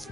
A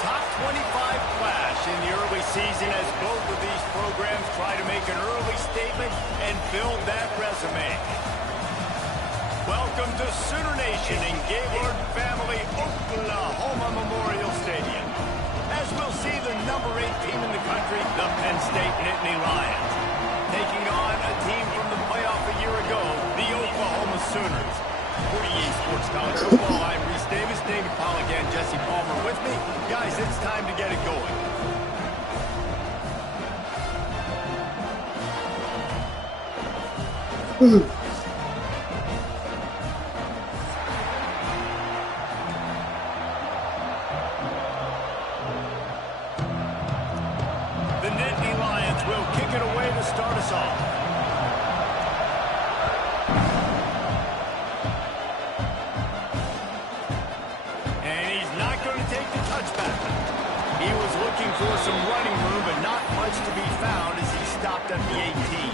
top 25 clash in the early season as both of these programs try to make an early statement and build that resume. Welcome to Sooner Nation in Gaylord Family Oklahoma Memorial Stadium. As we'll see the number 8 team in the country, the Penn State Nittany Lions, taking on a team from the playoff a year ago, the Oklahoma Sooners. For EA Sports College Football, I'm Reese Davis, David Polligan, Jesse Palmer with me. Guys, it's time to get it going. The Nittany Lions will kick it away to start us off. For some running room, but not much to be found as he stopped at the 18.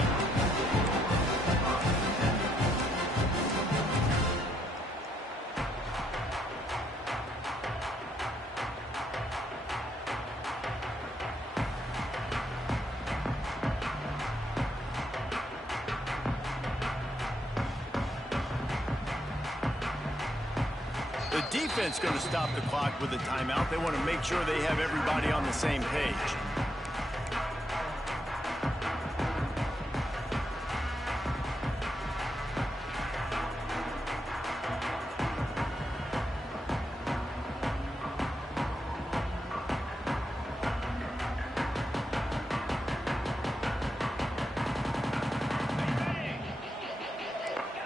The defense going to stop the clock with a timeout. They want to make sure they have everybody on the same page.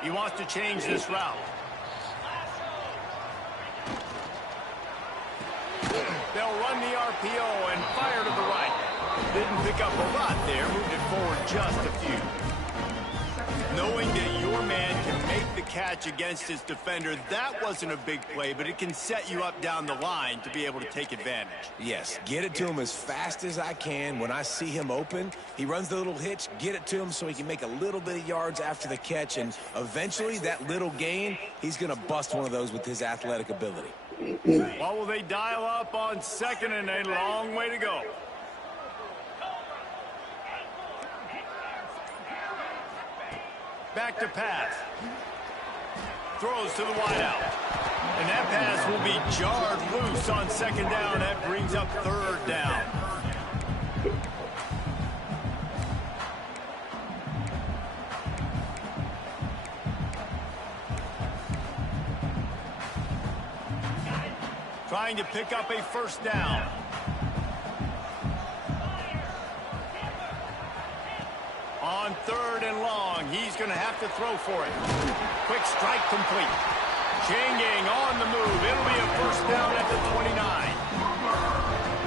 He wants to change this route. They'll run the RPO and fire to the right. Didn't pick up a lot there, moved it forward just a few. Knowing that your man can make the catch against his defender, that wasn't a big play, but it can set you up down the line to be able to take advantage. Yes, get it to him as fast as I can. When I see him open, he runs the little hitch, get it to him so he can make a little bit of yards after the catch, and eventually that little gain, he's going to bust one of those with his athletic ability. What will they dial up on second and a long way to go? Back to pass. Throws to the wideout. And that pass will be jarred loose on second down. That brings up third down. Trying to pick up a first down. On third and long, he's going to have to throw for it. Quick strike complete. Changing on the move. It'll be a first down at the 29.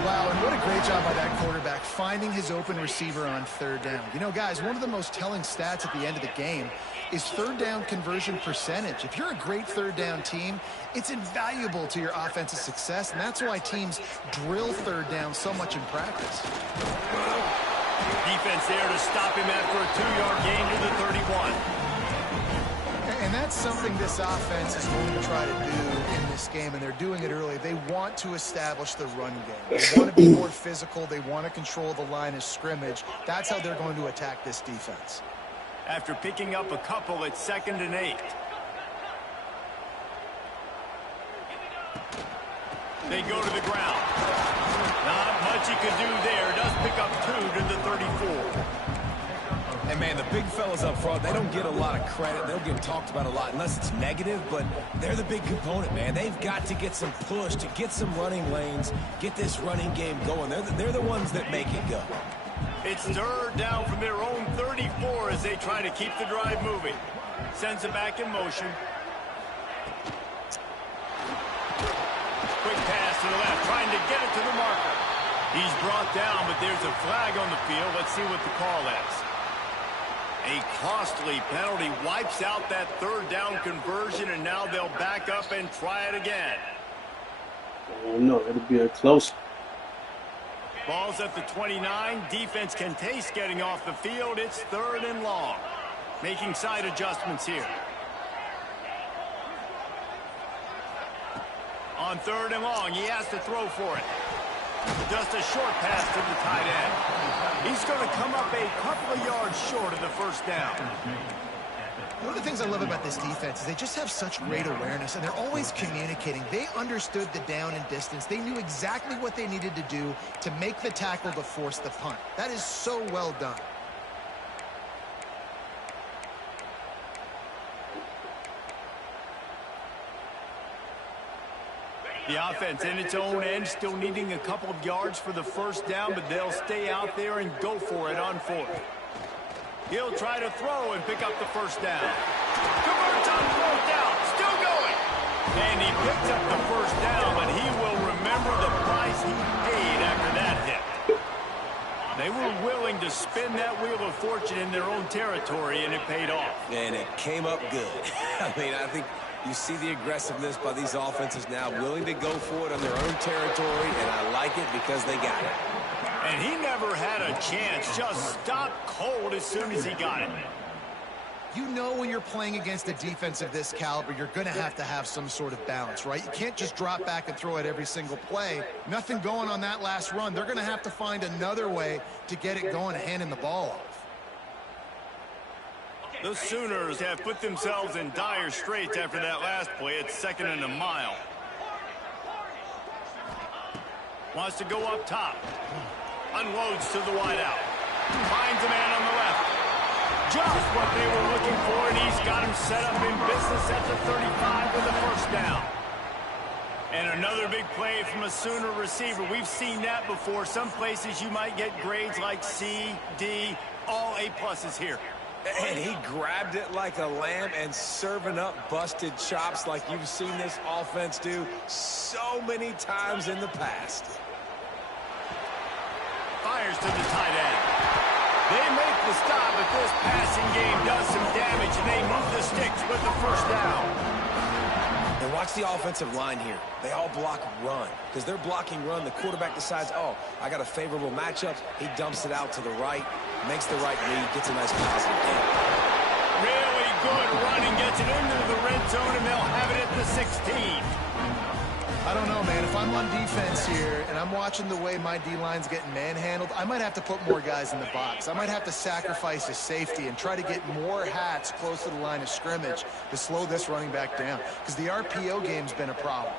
Wow, and what a great job by that quarterback finding his open receiver on third down. You know, guys, one of the most telling stats at the end of the game is third down conversion percentage. If you're a great third down team, it's invaluable to your offensive success, and that's why teams drill third down so much in practice. Defense there to stop him after a 2-yard gain to the 31. And that's something this offense is going to try to do in this game, and they're doing it early. They want to establish the run game. They want to be more physical. They want to control the line of scrimmage. That's how they're going to attack this defense. After picking up a couple, it's 2nd and 8. They go to the ground. Not much he could do there. Does pick up 2 to the 34. And, man, the big fellas up front, they don't get a lot of credit. They don't get talked about a lot unless it's negative, but they're the big component, man. They've got to get some push, to get some running lanes, get this running game going. They're the ones that make it go. It's third down from their own 34 as they try to keep the drive moving. Sends it back in motion. Quick pass to the left, trying to get it to the marker. He's brought down, but there's a flag on the field. Let's see what the call is. A costly penalty wipes out that third down conversion, and now they'll back up and try it again. Oh, no, it'll be a close. Ball's at the 29. Defense can taste getting off the field. It's third and long. Making side adjustments here. On third and long, he has to throw for it. Just a short pass to the tight end. He's going to come up a couple of yards short of the first down. One of the things I love about this defense is they just have such great awareness, and they're always communicating. They understood the down and distance. They knew exactly what they needed to do to make the tackle to force the punt. That is so well done. The offense in its own end, still needing a couple of yards for the first down, but they'll stay out there and go for it on fourth. He'll try to throw and pick up the first down. Converts on fourth down, still going. And he picks up the first down, but he will remember the price he paid after that hit. They were willing to spin that wheel of fortune in their own territory, and it paid off. And it came up good. I mean, I think you see the aggressiveness by these offenses now, willing to go for it on their own territory, and I like it because they got it. And he never had a chance, just stopped cold as soon as he got it. You know when you're playing against a defense of this caliber, you're going to have some sort of balance, right? You can't just drop back and throw it every single play. Nothing going on that last run. They're going to have to find another way to get it going and handing the ball off. The Sooners have put themselves in dire straits after that last play. It's second and a mile. Wants to go up top. Unloads to the wideout. Finds a man on the left. Just what they were looking for, and he's got him set up in business at the 35 for the first down. And another big play from a Sooner receiver. We've seen that before. Some places you might get grades like C, D, all A-pluses here. And he grabbed it like a lamb and serving up busted chops like you've seen this offense do so many times in the past. Fires to the tight end. They make the stop, but this passing game does some damage, and they move the sticks with the first down. And watch the offensive line here. They all block run. Because they're blocking run, the quarterback decides, oh, I got a favorable matchup. He dumps it out to the right, makes the right read, gets a nice positive gain. Really good running, gets it into the red zone, and they'll have it at the 16. I don't know, man. If I'm on defense here and I'm watching the way my D-line's getting manhandled, I might have to put more guys in the box. I might have to sacrifice a safety and try to get more hats close to the line of scrimmage to slow this running back down, because the RPO game's been a problem.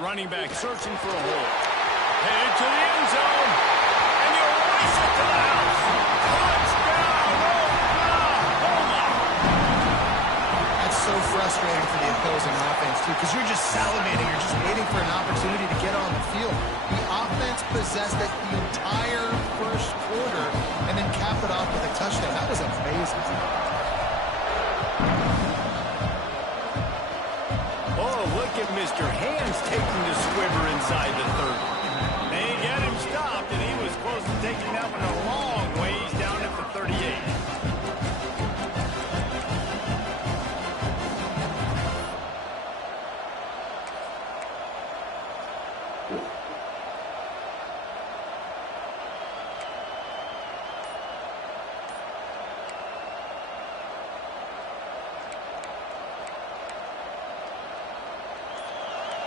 Running back searching for a hole. Headed to the end zone. And he'll race it to the house. Touchdown, Oklahoma. That's so frustrating for the opposing offense, too, because you're just salivating. You're just waiting for an opportunity to get on the field. The offense possessed it the entire first quarter and then capped it off with a touchdown. That was amazing. Oh, look at Mr. Hands taking the squibber inside the 30. They get him stopped, and he was close to taking that one a long ways down at the 38.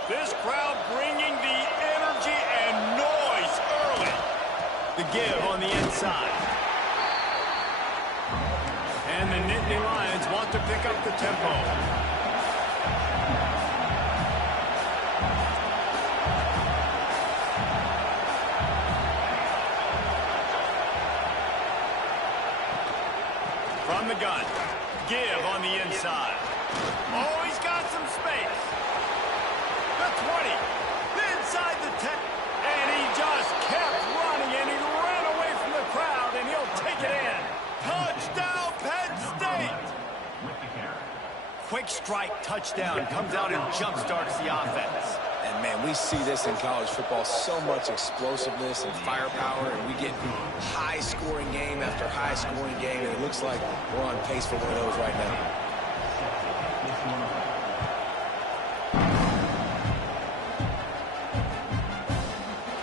This crowd bringing the energy and noise early. The give on the inside. And the Nittany Lions want to pick up the tempo. From the gun. Give on the inside. Oh, he's got some space. The 20. Inside the 10. And he just kept running, and he ran away from the crowd, and he'll take it in. Touchdown, Penn State! Quick strike touchdown comes out and jump-starts the offense. And, man, we see this in college football, so much explosiveness and firepower, and we get high-scoring game after high-scoring game, and it looks like we're on pace for one of those right now.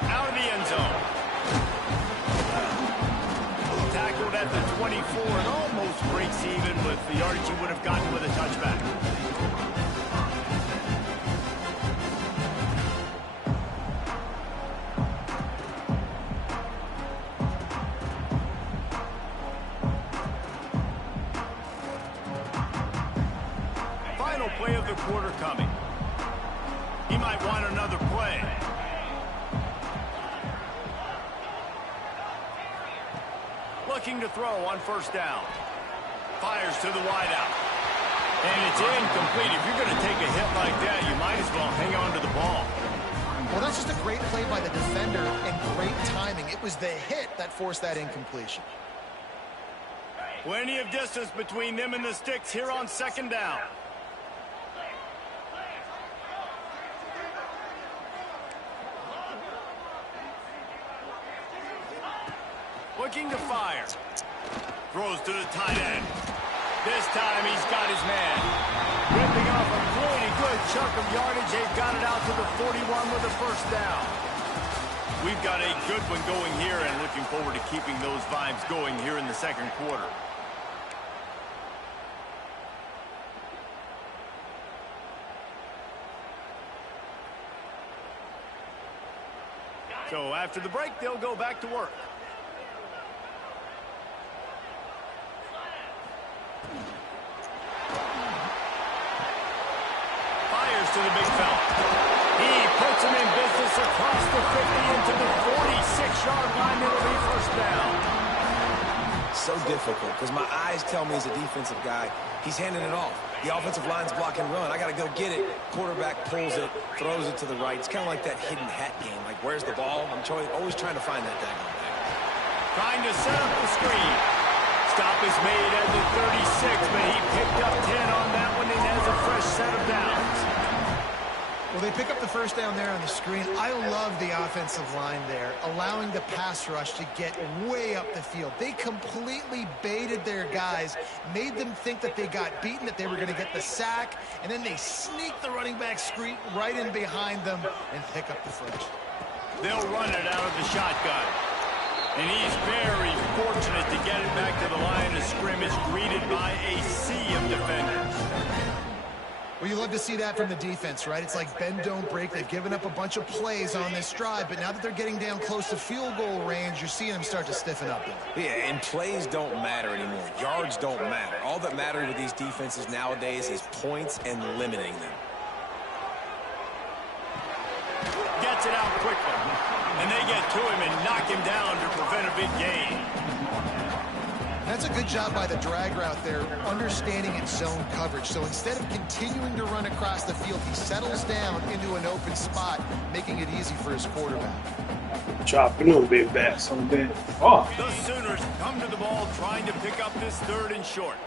Out of the end zone. Tackled at the 24 and almost breaks even with the yardage he would have gotten with a touchback. Final play of the quarter coming. He might want another play. Looking to throw on first down. Fires to the wideout. And it's incomplete. If you're going to take a hit like that, you might as well hang on to the ball. Well, that's just a great play by the defender and great timing. It was the hit that forced that incompletion. Plenty of distance between them and the sticks here on second down. Looking to fire. Throws to the tight end. This time he's got his man. Ripping off a pretty good chunk of yardage. They've got it out to the 41 with a first down. We've got a good one going here and looking forward to keeping those vibes going here in the second quarter. So after the break, they'll go back to work. To the big fella. He puts him in business across the 50 into the 46-yard line. It'll be first down. So difficult because my eyes tell me as a defensive guy, he's handing it off. The offensive line's block and run. I got to go get it. Quarterback pulls it, throws it to the right. It's kind of like that hidden hat game. Like, where's the ball? I'm always trying to find that daggone thing. Trying to set up the screen. Stop is made at the 36, but he picked up 10 on that one and has a fresh set of downs. Well, they pick up the first down there on the screen. I love the offensive line there, allowing the pass rush to get way up the field. They completely baited their guys, made them think that they got beaten, that they were going to get the sack, and then they sneak the running back screen right in behind them and pick up the first. They'll run it out of the shotgun. And he's very fortunate to get it back to the line of scrimmage, greeted by a sea of defenders. Well, you love to see that from the defense, right? It's like bend, don't break. They've given up a bunch of plays on this drive, but now that they're getting down close to field goal range, you're seeing them start to stiffen up. Yeah, and plays don't matter anymore. Yards don't matter. All that matters with these defenses nowadays is points and limiting them. Gets it out quickly. And they get to him and knock him down to prevent a big gain. That's a good job by the drag route there, understanding its zone coverage. So instead of continuing to run across the field, he settles down into an open spot, making it easy for his quarterback. Chopping on big backs on that. Oh. The Sooners come to the ball trying to pick up this third and short.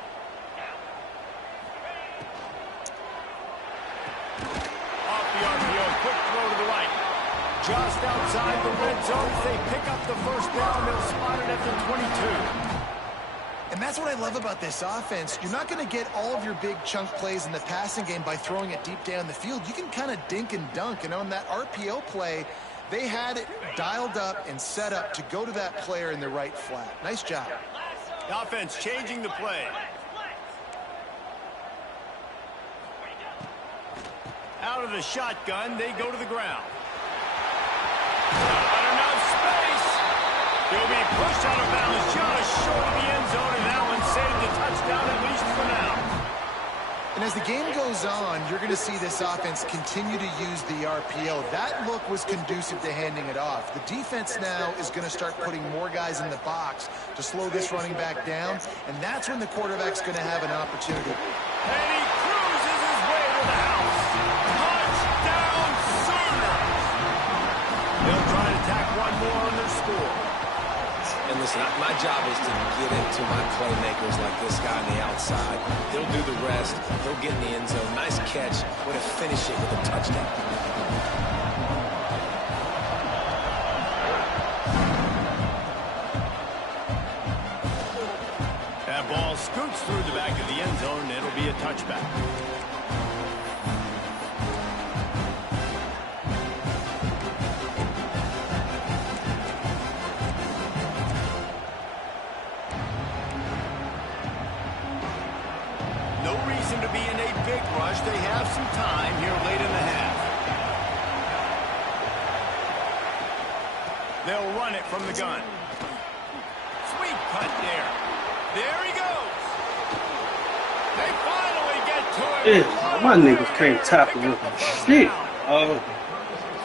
Off the RPO, quick throw to the right. Just outside the red zone, they pick up the first down. They'll spot it at the 22. And that's what I love about this offense. You're not going to get all of your big chunk plays in the passing game by throwing it deep down the field. You can kind of dink and dunk. And on that RPO play, they had it dialed up and set up to go to that player in the right flat. Nice job. The offense changing the play. Out of the shotgun, they go to the ground. Not enough space. He'll be pushed out of bounds just short of the end zone, and that one saved the touchdown And as the game goes on, you're going to see this offense continue to use the RPO. That look was conducive to handing it off. The defense now is going to start putting more guys in the box to slow this running back down, and that's when the quarterback's going to have an opportunity. And he cruises his way to the house. Touchdown Sooners! They'll try to tack one more on their score. And listen, my job is to get into my playmakers like this guy on the outside. They'll do the rest. They'll get in the end zone. Nice catch. Way to finish it with a touchdown. That ball scoots through the back of the end zone, and it'll be a touchback. To be in a big rush. They have some time here late in the half. They'll run it from the gun. Sweet cut there. There he goes. They finally get to it. My niggas can't tackle with shit.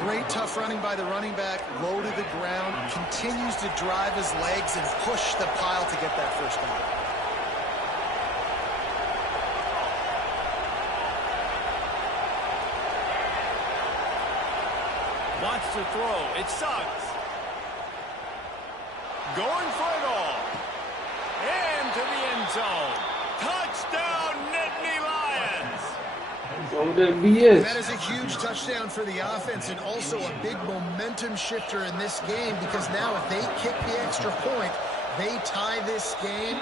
Great tough running by the running back. Low to the ground. Continues to drive his legs and push the pile to get that first down. Wants to throw. It sucks. Going for it all. Into the end zone. Touchdown, Nittany Lions. And that is a huge touchdown for the offense and also a big momentum shifter in this game because now if they kick the extra point, they tie this game,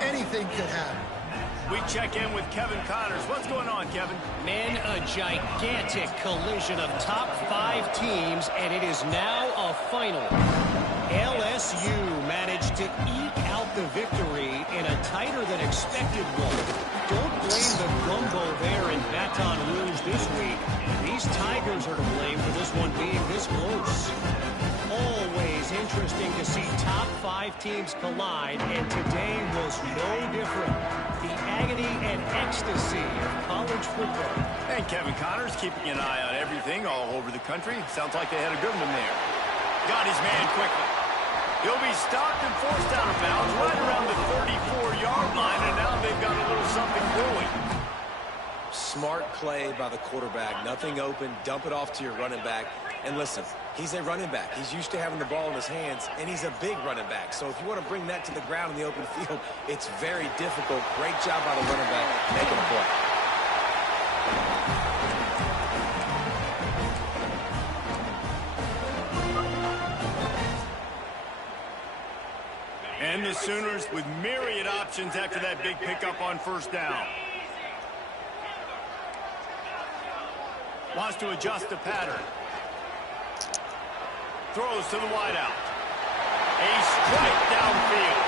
anything could happen. We check in with Kevin Connors. What's going on, Kevin? Man, a gigantic collision of top 5 teams, and it is now a final. LSU managed to eke out the victory in a tighter than expected one. Don't blame the gumbo there in Baton Rouge this week. These Tigers are to blame for this one being this close. Always interesting to see top 5 teams collide, and today was no different. The agony and ecstasy of college football. And Kevin Connors keeping an eye on everything all over the country. Sounds like they had a good one there. Got his man quickly. He'll be stopped and forced out of bounds right around the 34-yard line, and now they've got a little something brewing. Smart play by the quarterback. Nothing open. Dump it off to your running back. And listen, he's a running back. He's used to having the ball in his hands, and he's a big running back. So if you want to bring that to the ground in the open field, it's very difficult. Great job by the running back making a play. And the Sooners with myriad options after that big pickup on first down. Wants to adjust the pattern. Throws to the wideout. A strike downfield.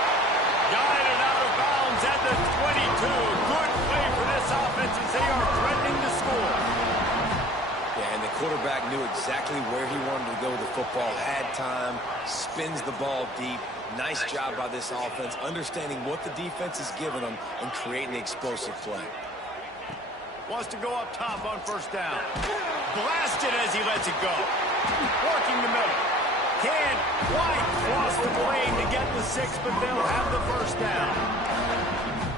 Guided out of bounds at the 22. Good play for this offense as they are threatening to score. Yeah, and the quarterback knew exactly where he wanted to go with the football. Had time. Spins the ball deep. Nice job by this offense, understanding what the defense is giving them and creating the explosive play. Wants to go up top on first down. Blasted as he lets it go. Working the middle. Can't quite cross the lane to get the 6, but they'll have the first down.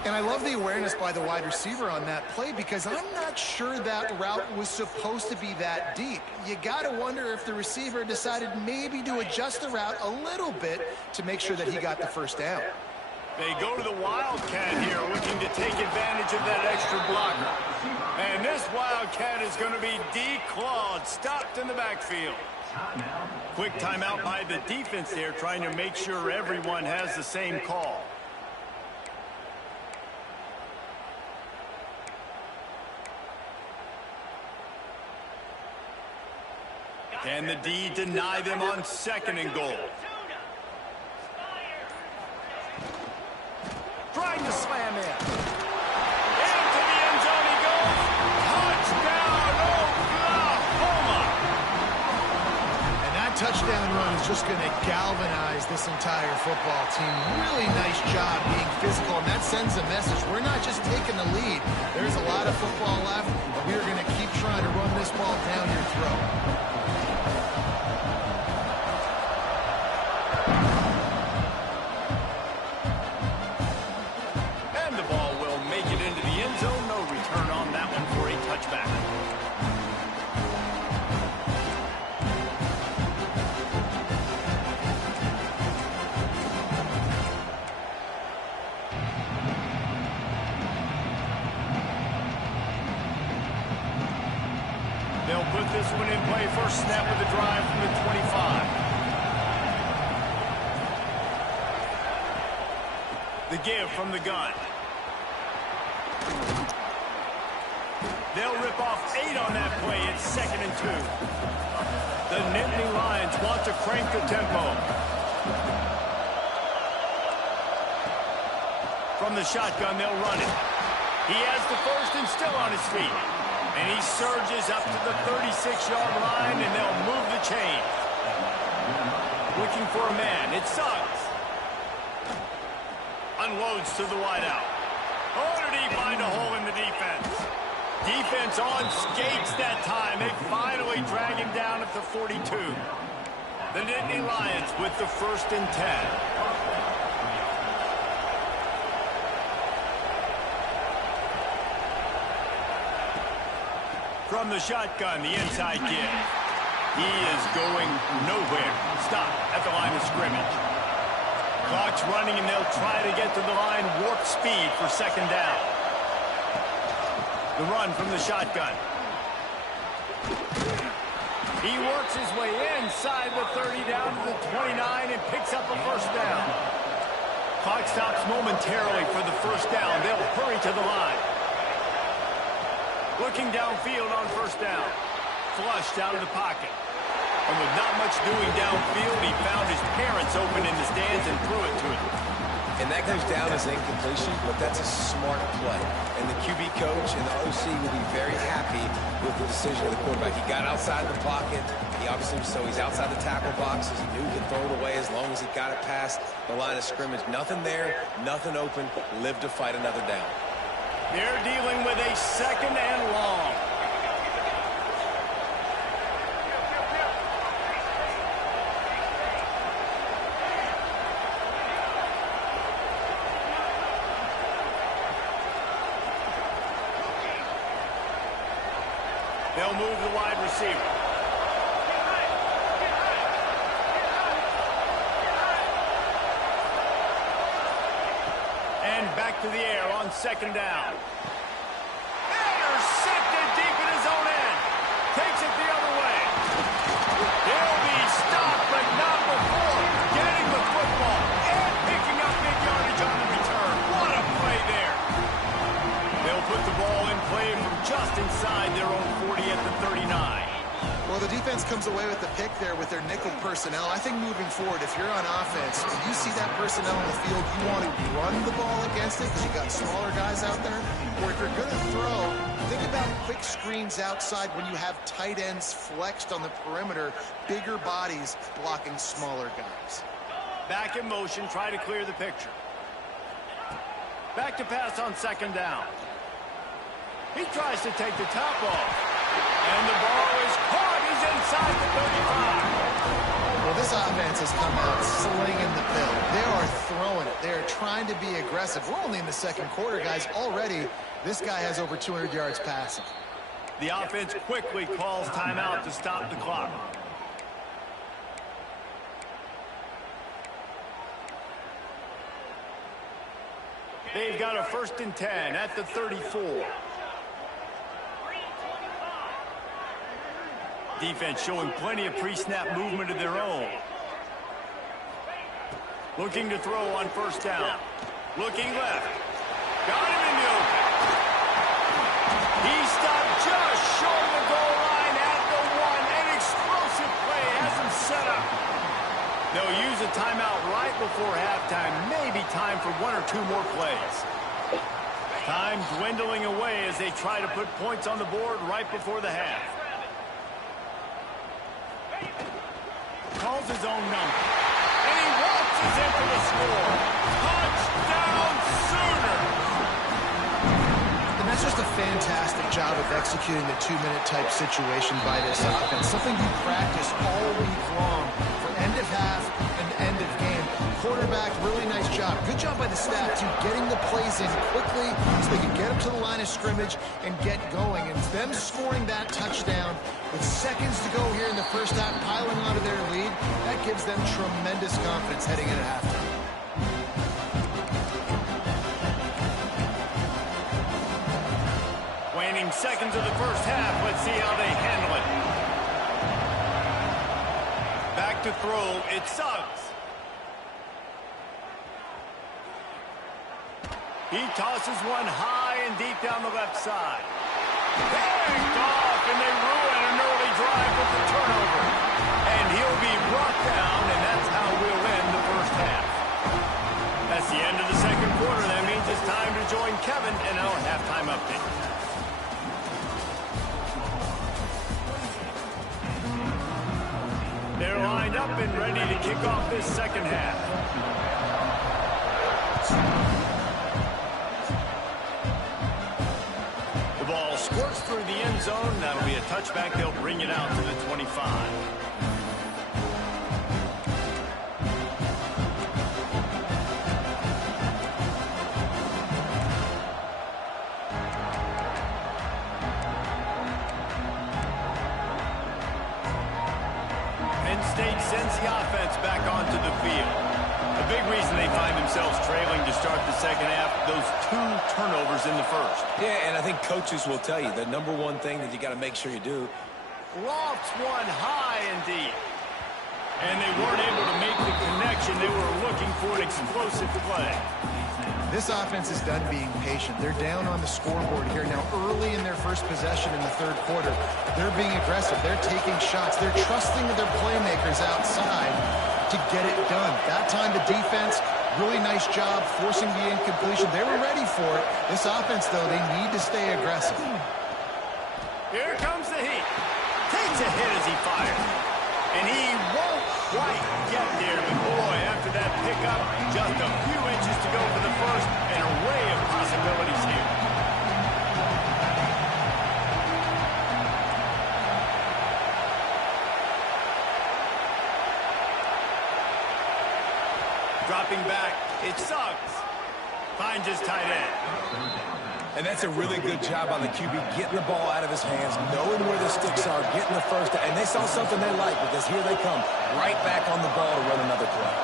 And I love the awareness by the wide receiver on that play because I'm not sure that route was supposed to be that deep. You got to wonder if the receiver decided maybe to adjust the route a little bit to make sure that he got the first down. They go to the Wildcat here, looking to take advantage of that extra blocker. And this Wildcat is going to be declawed, stopped in the backfield. Quick timeout by the defense there, trying to make sure everyone has the same call. Can the D deny them on 2nd and goal? Trying to slam in. Into the end zone he goes. Touchdown, Oklahoma! And that touchdown run is just going to galvanize this entire football team. Really nice job being physical, and that sends a message. We're not just taking the lead. There's a lot of football left, but we're going to keep trying to run this ball down your throat. And the ball will make it into the end zone. No return on that one for a touchback. They'll put this one in play. First snap of the drive from the 25. The give from the gun. They'll rip off 8 on that play. It's 2nd and 2. The Nittany Lions want to crank the tempo. From the shotgun, they'll run it. He has the first and still on his feet. And he surges up to the 36-yard line, and they'll move the chain. Looking for a man. It's Suggs. Unloads to the wideout. Oh, did he find a hole in the defense? Defense on skates that time. They finally drag him down at the 42. The Nittany Lions with the 1st and 10. From the shotgun, the inside give. He is going nowhere. Stop at the line of scrimmage. Clock's running, and they'll try to get to the line. Warp speed for 2nd down. The run from the shotgun. He works his way inside the 30 down to the 29 and picks up a 1st down. Clock stops momentarily for the 1st down. They'll hurry to the line. Looking downfield on 1st down. Flushed out of the pocket. And with not much doing downfield, he found his parents open in the stands and threw it to him. And that goes down as an incompletion, but that's a smart play. And the QB coach and the OC will be very happy with the decision of the quarterback. He got outside the pocket. He obviously, so he's outside the tackle box, as he knew he could throw it away as long as he got it past the line of scrimmage. Nothing there, nothing open. Live to fight another down. They're dealing with a 2nd and long. They'll move the wide receiver. And back to the air on 2nd down. Intercepted deep in his own end. Takes it the other way. He'll be stopped, but not before getting the football and picking up big yardage on the return. What a play there. They'll put the ball in play from just inside their own 40 at the 39. Well, the defense comes away with the pick there with their nickel personnel. I think moving forward, if you're on offense, when you see that personnel on the field, you want to run the ball against it because you got smaller guys out there. Or if you're going to throw, think about quick screens outside when you have tight ends flexed on the perimeter, bigger bodies blocking smaller guys. Back in motion, try to clear the picture. Back to pass on 2nd down. He tries to take the top off. And the ball is caught. He's inside the 35. Well, this offense has come out slinging the pill. They are throwing it. They are trying to be aggressive. We're only in the 2nd quarter, guys. Already, this guy has over 200 yards passing. The offense quickly calls timeout to stop the clock. They've got a 1st and 10 at the 34. Defense showing plenty of pre-snap movement of their own. Looking to throw on 1st down. Looking left. Got him in the open. He stopped just short of the goal line at the 1. An explosive play has him set up. They'll use a timeout right before halftime. Maybe time for 1 or 2 more plays. Time dwindling away as they try to put points on the board right before the half. calls his own number. And he waltzes in for the score. Touchdown Sooners! And that's just a fantastic job of executing the two-minute type situation by this offense. Something you practice all week long for end of half and end of game. Quarterback, really nice job. Good job by the staff, too, getting the plays in quickly so they can get up to the line of scrimmage and get going. And them scoring that touchdown with seconds to go here in the first half, piling onto their lead, that gives them tremendous confidence heading into halftime. Waning seconds of the first half. Let's see how they handle it. Back to throw. It's Suggs. He tosses one high and deep down the left side. Picked off, and they ruin an early drive with the turnover. And he'll be brought down, and that's how we'll end the first half. That's the end of the second quarter. That means it's time to join Kevin in our halftime update. They're lined up and ready to kick off this second half. The ball squirts through the end zone. That'll be a touchback. They'll bring it out to the 25. Penn State sends the offense back onto the field. A big reason they find themselves trailing to start the second half, those 2 turnovers in the first. Yeah, and I think coaches will tell you the number one thing that you got to make sure you do. Lofts one high and deep. And they weren't able to make the connection. They were looking for an explosive play. This offense is done being patient. They're down on the scoreboard here. Now, early in their first possession in the third quarter, they're being aggressive. They're taking shots. They're trusting their playmakers outside to get it done. That time, the defense, really nice job forcing the incompletion. They were ready for it. This offense, though, they need to stay aggressive. Here comes the heat. Takes a hit as he fires. And he won't quite get there. But boy, after that pickup, just a few inches to go for the first. An array of possibilities here. Dropping back, it's Suggs. Finds his tight end. And that's a really good job on the QB, getting the ball out of his hands, knowing where the sticks are, getting the first. And they saw something they like because here they come, right back on the ball to run another play.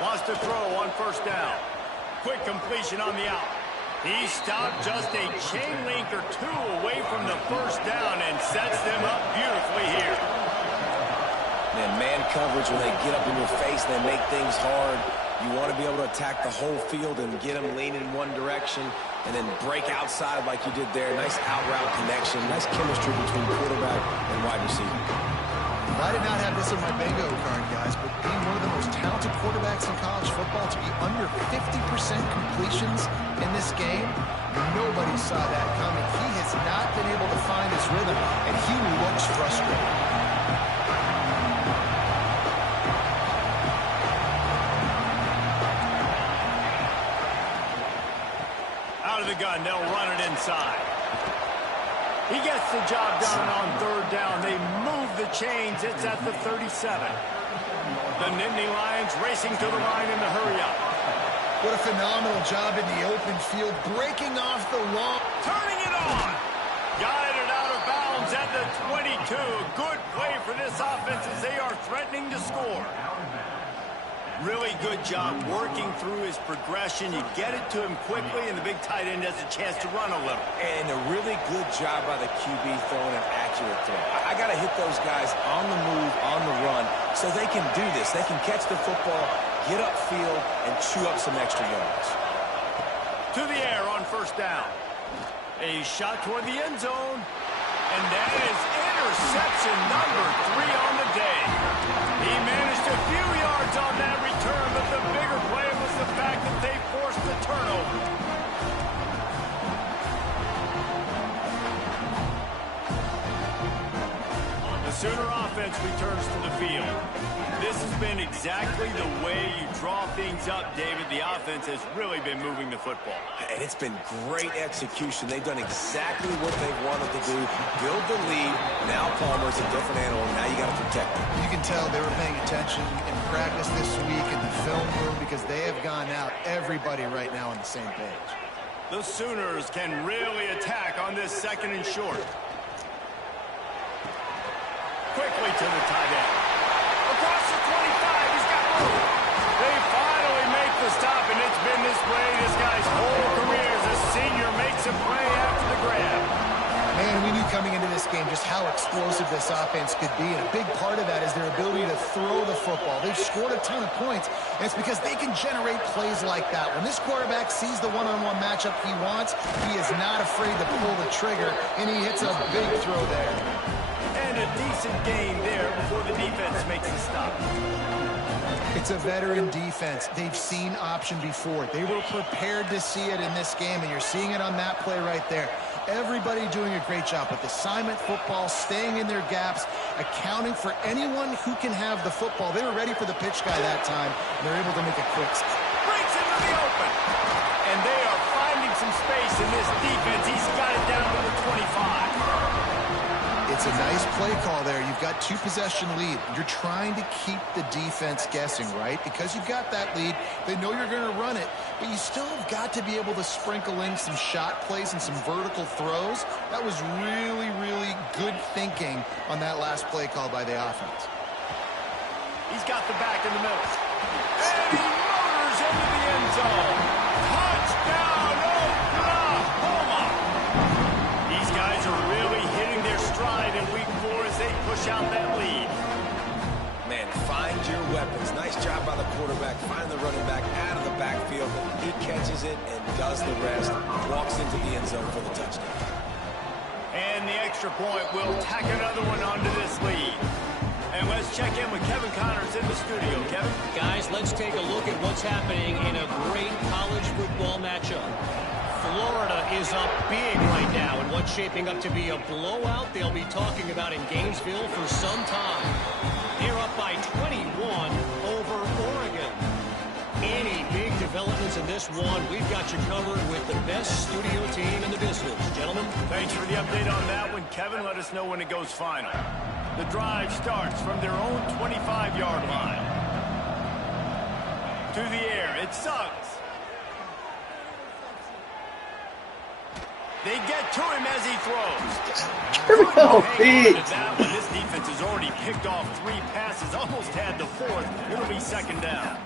Lost a throw on first down. Quick completion on the out. He stopped just a chain link or 2 away from the first down and sets them up beautifully here. Man coverage, when they get up in your face, they make things hard. You want to be able to attack the whole field and get them leaning in one direction and then break outside like you did there. Nice out-route connection, nice chemistry between quarterback and wide receiver. I did not have this on my bingo card, guys, but being one of the most talented quarterbacks in college football, to be under 50% completions in this game, nobody saw that coming. He has not been able to find his rhythm, and he looks frustrated. Out of the gun, they'll run it inside. He gets the job done on third down. They move the chains. It's at the 37. The Nittany Lions racing to the line in the hurry up. What a phenomenal job in the open field, breaking off the long. Turning it on. Got it out of bounds at the 22. Good play for this offense as they are threatening to score. Really good job working through his progression. You get it to him quickly, and the big tight end has a chance to run a little. And a really good job by the QB throwing an accurate throw. I got to hit those guys on the move, on the run, so they can do this. They can catch the football, get upfield, and chew up some extra yards. To the air on first down. A shot toward the end zone. And that is interception number 3 on the day. He managed a few yards on that return, but the bigger play was the fact that they forced the turnover. Sooner offense returns to the field. This has been exactly the way you draw things up, David. The offense has really been moving the football. And it's been great execution. They've done exactly what they've wanted to do. Build the lead. Now Palmer's a different animal. Now you got to protect him. You can tell they were paying attention in practice this week in the film room because they have gone out, everybody right now on the same page. The Sooners can really attack on this 2nd and short. Quickly to the tight end. Across the 25, he's got room. They finally make the stop, and it's been this way this guy's whole career as a senior makes a play after the grab. Man, we knew coming into this game just how explosive this offense could be, and a big part of that is their ability to throw the football. They've scored a ton of points, and it's because they can generate plays like that. When this quarterback sees the one-on-one matchup he wants, he is not afraid to pull the trigger, and he hits a big throw there. And a decent gain there before the defense makes the stop. It's a veteran defense. They've seen option before. They were prepared to see it in this game, and you're seeing it on that play right there. Everybody doing a great job with assignment football, staying in their gaps, accounting for anyone who can have the football. They were ready for the pitch guy that time, and they're able to make a quick stop. Breaks into the open. And they are finding some space in this defense. He's got it down to the 25. It's a nice play call there. You've got 2-possession lead. You're trying to keep the defense guessing, right? Because you've got that lead, they know you're going to run it, but you still have got to be able to sprinkle in some shot plays and some vertical throws. That was really, really good thinking on that last play call by the offense. He's got the back in the middle. And he motors into the end zone. Touchdown, Oklahoma! These guys are really hitting their stride in week 4 as they push out that lead. Man, find your weapons. Nice job by the quarterback. Find the running back out of the backfield. He catches it and does the rest. Walks into the end zone for the touchdown. And the extra point will tack another one onto this lead. And let's check in with Kevin Connors in the studio. Kevin? Guys, let's take a look at what's happening in a great college football matchup. Florida is up big right now in what's shaping up to be a blowout they'll be talking about in Gainesville for some time. They're up by 21 over Oregon. Any big developments in this one, we've got you covered with the best studio team in the business. Gentlemen? Thanks for the update on that one, Kevin. Let us know when it goes final. The drive starts from their own 25-yard line. To the air, it sucks. They get to him as he throws. This defense has already picked off 3 passes, almost had the 4th. It'll be 2nd down.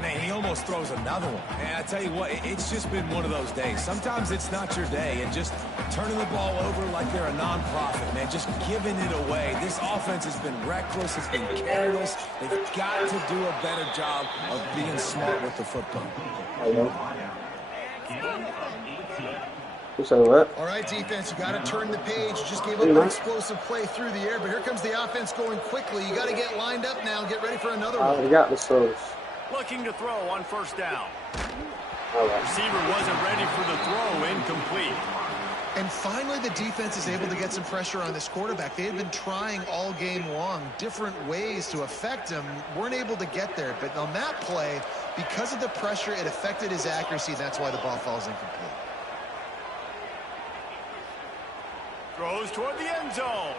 Man, he almost throws another one. And I tell you what, it's just been one of those days. Sometimes it's not your day, and just turning the ball over like they're a nonprofit, man, just giving it away. This offense has been reckless. It's been careless. They've got to do a better job of being smart with the football. All right, defense, you got to turn the page. You just gave up an explosive play through the air, but here comes the offense going quickly. You got to get lined up now and get ready for another one. We got the sauce. Looking to throw on 1st down. Receiver wasn't ready for the throw, incomplete. And finally, the defense is able to get some pressure on this quarterback. They had been trying all game long different ways to affect him, weren't able to get there. But on that play, because of the pressure, it affected his accuracy. That's why the ball falls incomplete. Throws toward the end zone.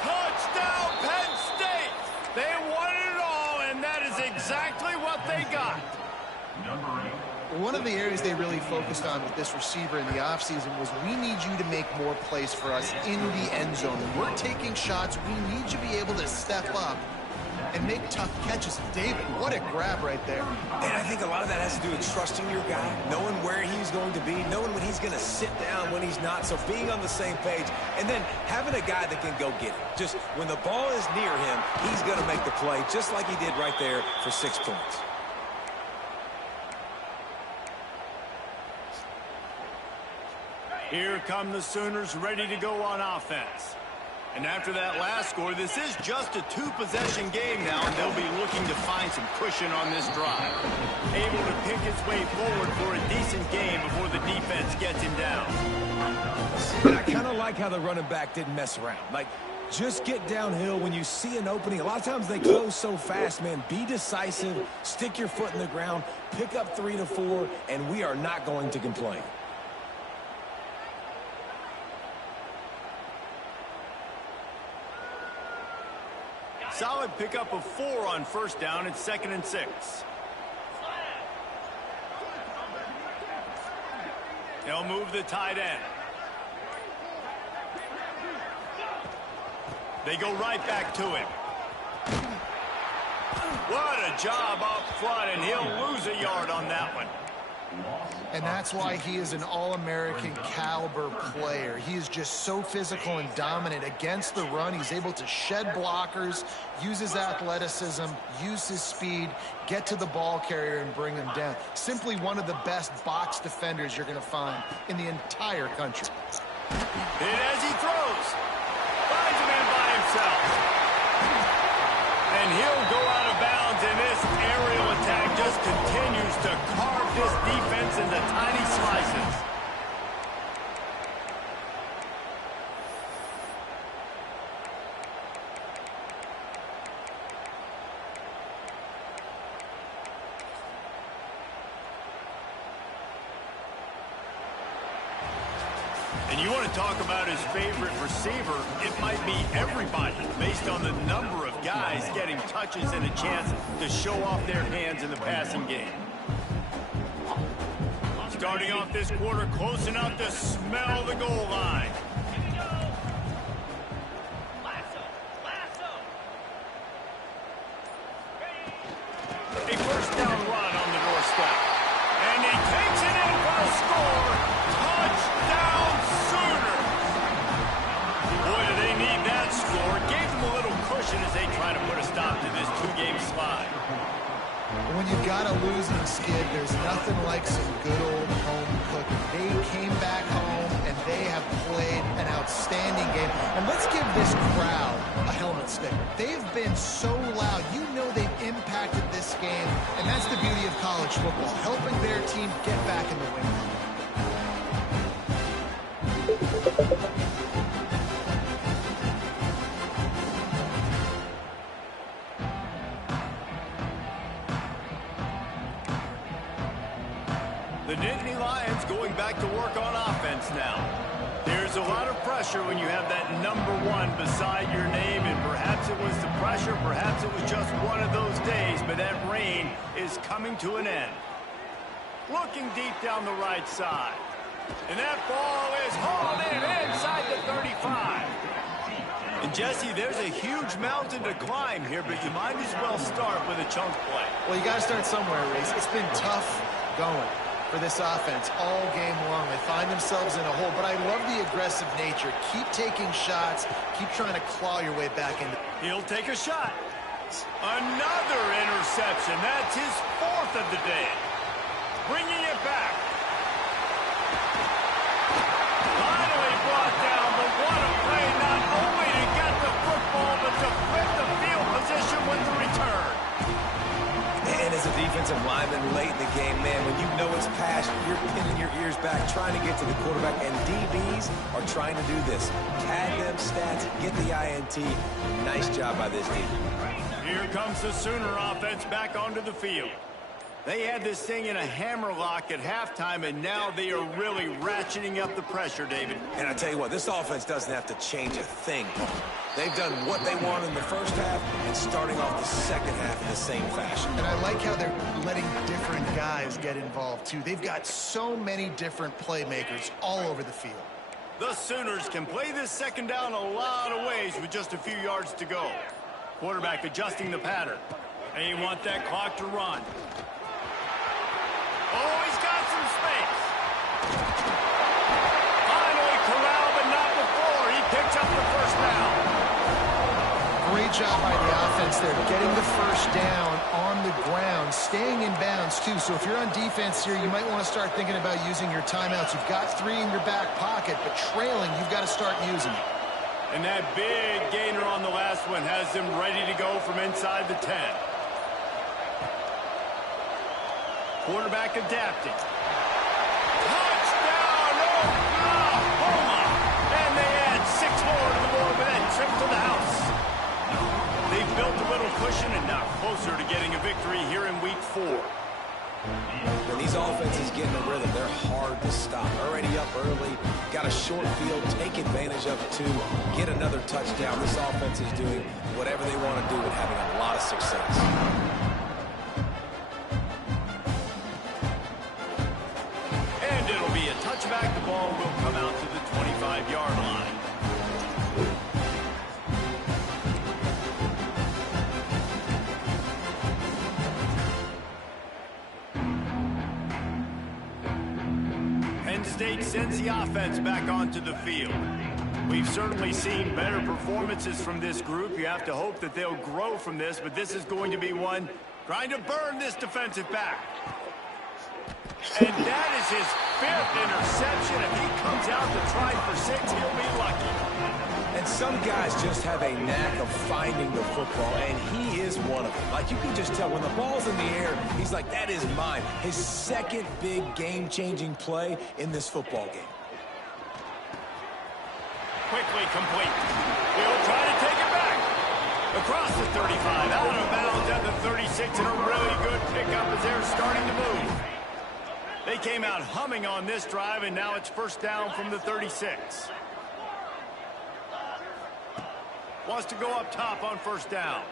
Touchdown, Penn State! They won it all, and that is exactly what they got. One of the areas they really focused on with this receiver in the offseason was we need you to make more plays for us in the end zone. When we're taking shots, we need you to be able to step up and make tough catches. David, what a grab right there. And I think a lot of that has to do with trusting your guy, knowing where he's going to be, knowing when he's going to sit down, when he's not, so being on the same page, and then having a guy that can go get it. Just when the ball is near him, he's going to make the play, just like he did right there for 6 points. Here come the Sooners ready to go on offense. And after that last score, this is just a 2-possession game now, and they'll be looking to find some cushion on this drive. Able to pick his way forward for a decent game before the defense gets him down. And I kind of like how the running back didn't mess around. Like, Just get downhill when you see an opening. A lot of times they close so fast, man. Be decisive, stick your foot in the ground, pick up 3 to 4, and we are not going to complain. Solid pickup of 4 on first down. It's 2nd and 6. They'll move the tight end. They go right back to him. What a job up front, and he'll lose a yard on that one. And that's why he is an All-American caliber player. He is just so physical and dominant against the run. He's able to shed blockers, use his athleticism, use his speed, get to the ball carrier and bring him down. Simply one of the best box defenders you're going to find in the entire country. And as he throws, finds a man by himself. And he'll go out of bounds, and this aerial attack just continues to carve this defense into tiny slices. And you want to talk about his favorite receiver, it might be everybody based on the number of guys getting touches and a chance to show off their hands in the passing game. Starting off this quarter close enough to smell the goal line. A first down run on the doorstep. And he takes it in for a score. Touchdown Sooners! Boy, do they need that score. Gave them a little cushion as they try to put a stop to this 2-game slide. When you've got a losing skid, there's nothing like some good old home cooking. They came back home, and they have played an outstanding game. And let's give this crowd a helmet sticker. They've been so loud. You know they've impacted this game, and that's the beauty of college football, helping their team get back in the win. The Nittany Lions going back to work on offense now. There's a lot of pressure when you have that number 1 beside your name, and perhaps it was the pressure, perhaps it was just one of those days, but that rain is coming to an end. Looking deep down the right side. And that ball is hauled in inside the 35. And Jesse, there's a huge mountain to climb here, but you might as well start with a chunk play. Well, you got to start somewhere, Reese. It's been tough going for this offense all game long. They find themselves in a hole, but I love the aggressive nature. Keep taking shots. Keep trying to claw your way back in. He'll take a shot. Another interception. That's his 4th of the day. Bringing it back. Finally brought down, but what a play, not only to get the football, but to flip the field position with the return. And as a defensive lineman late in the game, man, when you know it's past, you're pinning your ears back, trying to get to the quarterback, and DBs are trying to do this. Tag them stats, get the INT. Nice job by this team. Here comes the Sooner offense back onto the field. They had this thing in a hammerlock at halftime, and now they are really ratcheting up the pressure, David. And I tell you what, this offense doesn't have to change a thing, Paul. They've done what they want in the first half and starting off the second half in the same fashion. And I like how they're letting different guys get involved, too. They've got so many different playmakers all over the field. The Sooners can play this second down a lot of ways with just a few yards to go. Quarterback adjusting the pattern. They want that clock to run. Oh, he's got some space. Finally corralled, but not before. He picks up the first down. Great job by the offense there, getting the first down on the ground, staying in bounds, too. So if you're on defense here, you might want to start thinking about using your timeouts. You've got 3 in your back pocket, but trailing, you've got to start using it. And that big gainer on the last one has them ready to go from inside the 10. Quarterback adapting. Touchdown, Oklahoma! And they add 6 more to the board with that trip to the house. When these offenses get in a rhythm, they're hard to stop. Already up early, got a short field, take advantage of it too, get another touchdown. This offense is doing whatever they want to do and having a lot of success. And it'll be a touchback. The ball will come out to the 25-yard line. Penn State sends the offense back onto the field. We've certainly seen better performances from this group. You have to hope that they'll grow from this, but this is going to be one trying to burn this defensive back. And that is his 5th interception. If he comes out to try for 6, he'll be lucky. And some guys just have a knack of finding the football, and he is one of them. Like, you can just tell when the ball's in the air, he's like, that is mine. His second big game-changing play in this football game. Quickly complete. He'll try to take it back. Across the 35, out of bounds at the 36, and a really good pickup as they're starting to move. They came out humming on this drive, and now it's first down from the 36. Wants to go up top on first down.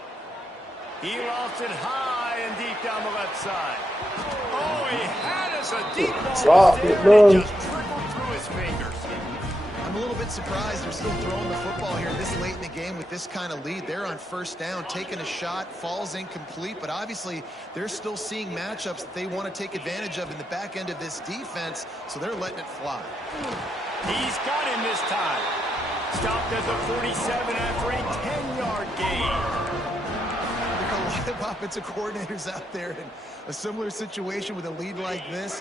He lost it high and deep down the left side. Oh, he had us a deep ball there, and it just trickled through his fingers. I'm a little bit surprised they're still throwing the football here this late in the game with this kind of lead. They're on first down, taking a shot, falls incomplete, but obviously they're still seeing matchups that they want to take advantage of in the back end of this defense, so they're letting it fly. He's got him this time. Stopped at the 47 after a 10-yard gain. There are a lot of offensive coordinators out there in a similar situation with a lead like this.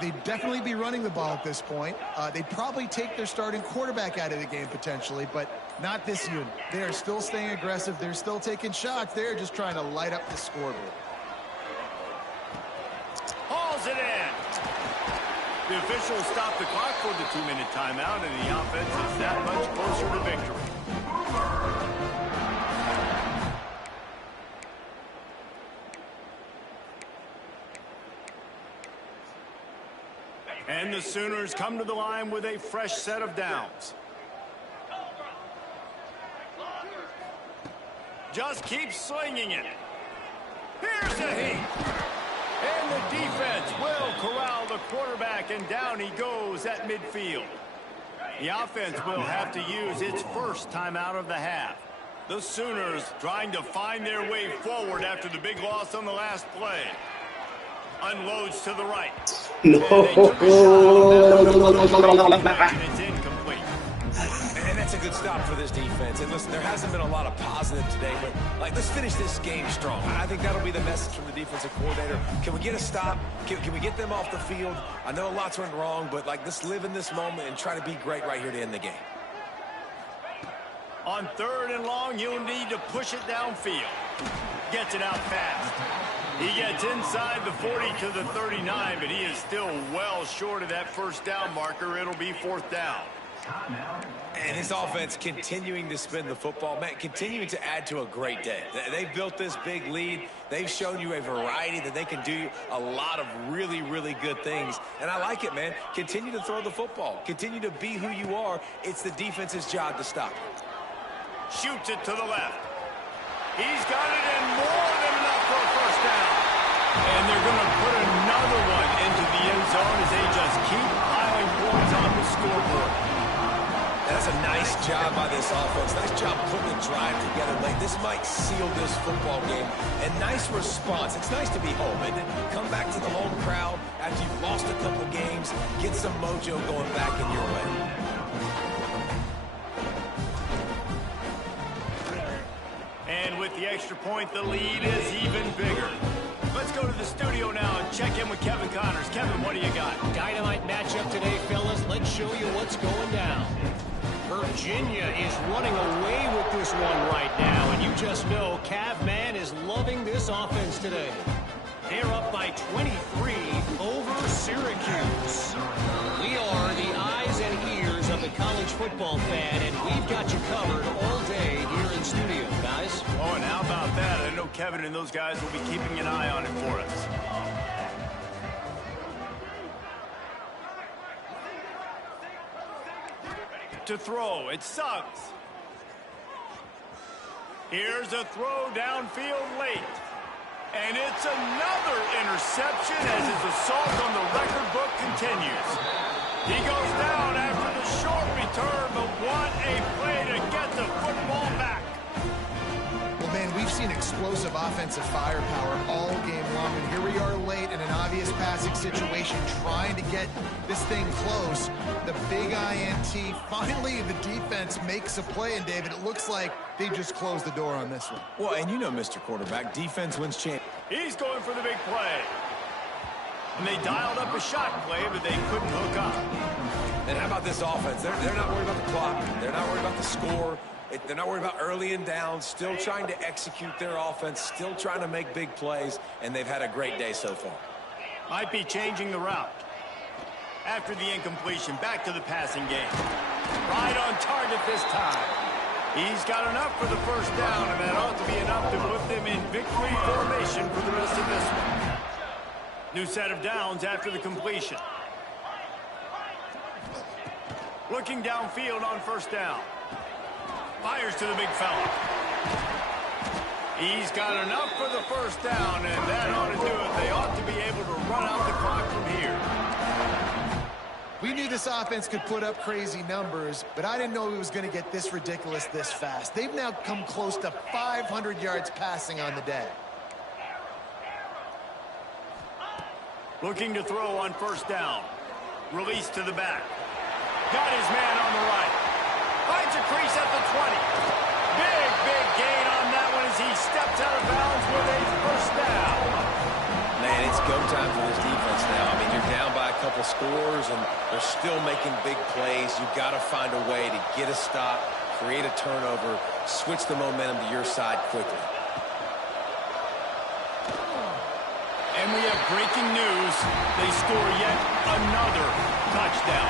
They'd definitely be running the ball at this point. They'd probably take their starting quarterback out of the game potentially, but not this unit. They are still staying aggressive. They're still taking shots. They're just trying to light up the scoreboard. Hauls it in. The officials stop the clock for the 2-minute timeout, and the offense is that much closer to victory. And the Sooners come to the line with a fresh set of downs. Just keep slinging it. Here's a heat. And the defense will corral the quarterback, and down he goes at midfield. The offense will have to use its first timeout of the half. The Sooners trying to find their way forward after the big loss on the last play. Unloads to the right. No. It's incomplete. And that's a good stop for this defense. And listen, there hasn't been a lot of positive today, but let's finish this game strong. I think that'll be the message from the defensive coordinator. Can we get a stop? Can we get them off the field? I know lots went wrong, but let's live in this moment and try to be great right here to end the game. On 3rd and long, you'll need to push it downfield. Gets it out fast. He gets inside the 40 to the 39, but he is still well short of that first down marker. It'll be 4th down. And his offense continuing to spin the football, man, continuing to add to a great day. They've built this big lead. They've shown you a variety that they can do a lot of really, really good things. And I like it, man. Continue to throw the football. Continue to be who you are. It's the defense's job to stop it. Shoots it to the left. He's got it in more than enough for a first down. And they're going to put another one into the end zone as they just keep piling points on the scoreboard. That's a nice job by this offense. Nice job putting the drive together late. This might seal this football game. And nice response. It's nice to be home, and then come back to the home crowd after you've lost a couple games. Get some mojo going back in your way. And with the extra point, the lead is even bigger. Let's go to the studio now and check in with Kevin Connors. Kevin, what do you got? Dynamite matchup today, fellas. Let's show you what's going down. Virginia is running away with this one right now, and you just know Cavman is loving this offense today. They're up by 23 over Syracuse. We are the eyes and ears of the college football fan, and we've got you covered all day here in studio, guys. Oh, and how about that? I know Kevin and those guys will be keeping an eye on it for us. To throw, it's Suggs. Here's a throw downfield late. And it's another interception as his assault on the record book continues. He goes down after the short return, but what a play to get the football back. Well, man, we've seen explosive offensive firepower all game long, and here we are late in an obvious passing situation trying to get this thing close. The big INT, finally the defense makes a play, and David, it looks like they just closed the door on this one. Well, and you know, Mr. Quarterback, defense wins champ. He's going for the big play. And they dialed up a shot play, but they couldn't hook up. And how about this offense? They're not worried about the clock. They're not worried about the score. They're not worried about early and down. Still trying to execute their offense. Still trying to make big plays. And they've had a great day so far. Might be changing the route. After the incompletion, back to the passing game. Right on target this time. He's got enough for the first down, and that ought to be enough to put them in victory formation for the rest of this one. New set of downs after the completion. Looking downfield on first down. Fires to the big fella. He's got enough for the first down, and that ought to do it. They ought to be able to run out the clock from here. We knew this offense could put up crazy numbers, but I didn't know it was going to get this ridiculous this fast. They've now come close to 500 yards passing on the day. Looking to throw on first down. Release to the back. Got his man on the right. Finds a crease at the 20. Big gain on that one as he steps out of bounds with a first down. Man, it's go time for this defense now. I mean, you're down by a couple scores, and they're still making big plays. You've got to find a way to get a stop, create a turnover, switch the momentum to your side quickly. And we have breaking news. They score yet another touchdown.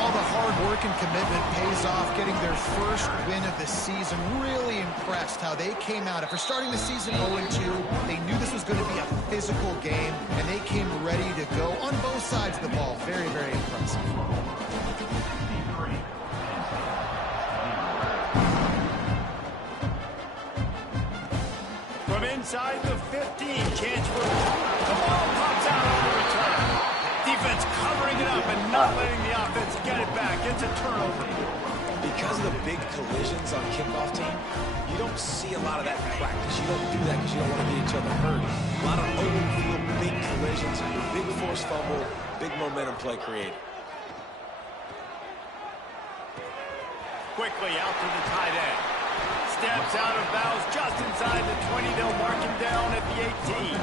All the hard work and commitment pays off, getting their first win of the season. Really impressed how they came out. After starting the season 0-2, they knew this was going to be a physical game, and they came ready to go on both sides of the ball. Very, very impressive. From inside the 15, chance for the ball pops out on the return. Defense covering it up and not letting the offense get it back. It's a turnover. Because of the big collisions on kickoff team, you don't see a lot of that in practice. You don't do that because you don't want to get each other hurt. A lot of open field, big collisions, big forced fumble, big momentum play created. Quickly out to the tight end. Steps out of bounds just inside the 20. They'll mark him down at the 18.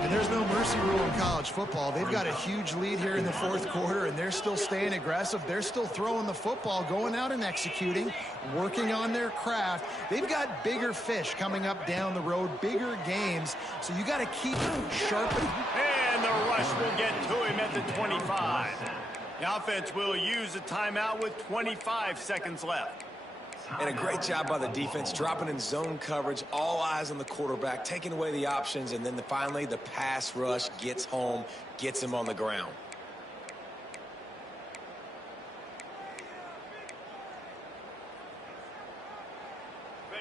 And there's no mercy rule in college football. They've got a huge lead here in the fourth quarter, and they're still staying aggressive. They're still throwing the football, going out and executing, working on their craft. They've got bigger fish coming up down the road, bigger games, so you got to keep sharpening. And the rush will get to him at the 25. The offense will use a timeout with 25 seconds left. And a great job by the defense, dropping in zone coverage, all eyes on the quarterback, taking away the options, and then finally the pass rush gets home, gets him on the ground.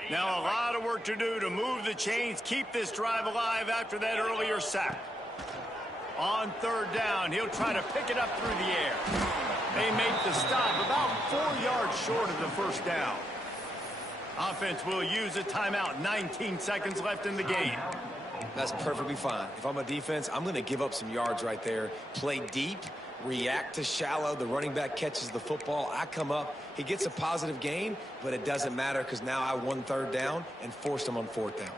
Now a lot of work to do to move the chains, keep this drive alive after that earlier sack. On third down, he'll try to pick it up through the air. They make the stop about 4 yards short of the first down. Offense will use a timeout. 19 seconds left in the game. That's perfectly fine. If I'm a defense, I'm going to give up some yards right there. Play deep, react to shallow. The running back catches the football. I come up. He gets a positive gain, but it doesn't matter because now I won third down and forced him on fourth down.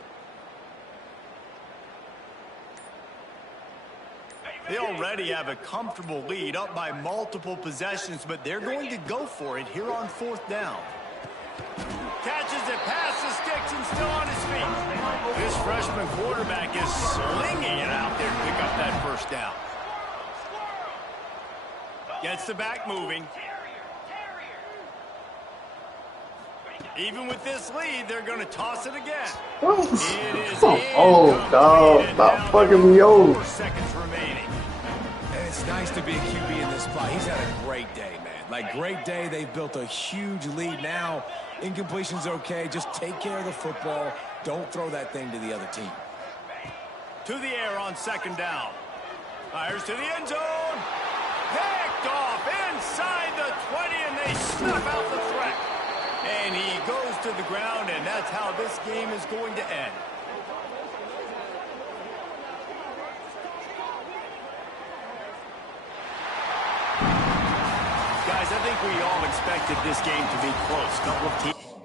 They already have a comfortable lead, up by multiple possessions, but they're going to go for it here on fourth down. Catches it past the sticks and still on his feet. This freshman quarterback is slinging it out there to pick up that first down. Gets the back moving. Even with this lead, they're going to toss it again. Oh, It is oh dog. Stop fucking me over. 4 seconds remaining. And it's nice to be a QB in this spot. He's had a great day, man. Like, great day. They've built a huge lead now. Incompletion's okay. Just take care of the football. Don't throw that thing to the other team. To the air on 2nd down. Fires to the end zone. Picked off inside the 20, and they snuff out the threat. And he goes to the ground, and that's how this game is going to end. Guys, I think we all expected this game to be close. Couple of teams.